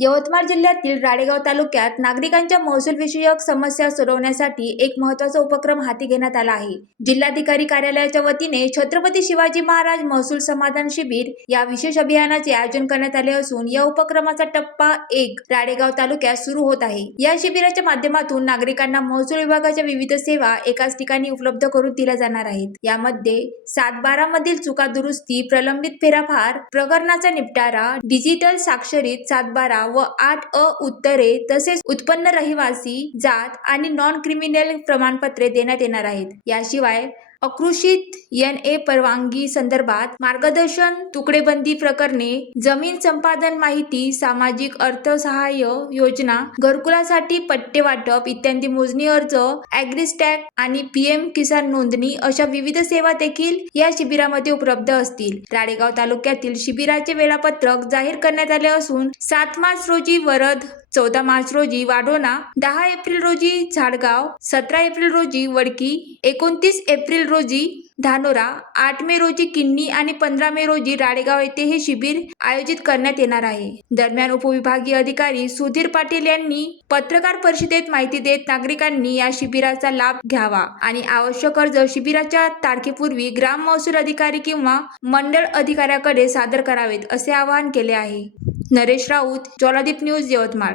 यवतमाळ जिल्ह्यातील राळेगाव तालुक्यात नागरिकांच्या महसूल विषयक समस्या सोडवण्यासाठी एक महत्त्वाचा उपक्रम हाती घेण्यात आला आहे. जिल्हाधिकारी कार्यालयाच्या वतीने छत्रपती शिवाजी महाराज महसूल समाधान शिबिर या विशेष अभियानाचे आयोजन करण्यात आले असून या उपक्रमाचा टप्पा 1 राळेगाव तालुक्यात सुरू होत आहे. या शिबिराच्या माध्यमातून नागरिकांना महसूल विभागाच्या विविध सेवा एकाच ठिकाणी उपलब्ध करून दिल्या जाणार आहेत. यामध्ये 7/12 मधील चुका दुरुस्ती, प्रलंबित फेरफार प्रकरणाचा निपटारा, डिजिटल स्वाक्षरीत 7/12 व 8 उत्तरे तसेच उत्पन्न, रहिवासी, जात आणि नॉन क्रिमिनल प्रमाणपत्रे देण्यात येणार आहेत. याशिवाय अकृषित NA परवानगी संदर्भात मार्गदर्शन, तुकडेबंदी प्रकरणे, जमीन संपादन माहिती, सामाजिक अर्थसहाय्य योजना, घरकुलासाठी पट्टे वाटप इत्यादी मोजणी अर्ज, ॲग्रिस्टॅग आणि PM किसान नोंदणी अशा विविध सेवा देखील या शिबिरामध्ये उपलब्ध असतील. राळेगाव तालुक्यातील शिबिराचे वेळापत्रक जाहीर करण्यात आले असून 7 मार्च रोजी वरद, 14 मार्च रोजी वाढोणा, 10 एप्रिल रोजी झाडगाव, 17 एप्रिल रोजी वडकी, 29 एप्रिल रोजी धानोरा, 8 मे रोजी किन्नी आणि 15 मे रोजी राळेगाव येथे हे शिबिर आयोजित करण्यात येणार आहे. दरम्यान उपविभागीय अधिकारी सुधीर पाटील यांनी पत्रकार परिषदेत माहिती देत नागरिकांनी या शिबिराचा लाभ घ्यावा आणि आवश्यक अर्ज शिबिराच्या तारखेपूर्वी ग्राम महसूल अधिकारी किंवा मंडळ अधिकाऱ्याकडे सादर करावेत असे आवाहन केले आहे. नरेश राऊत, ज्वालादीप न्यूज, यवतमाळ.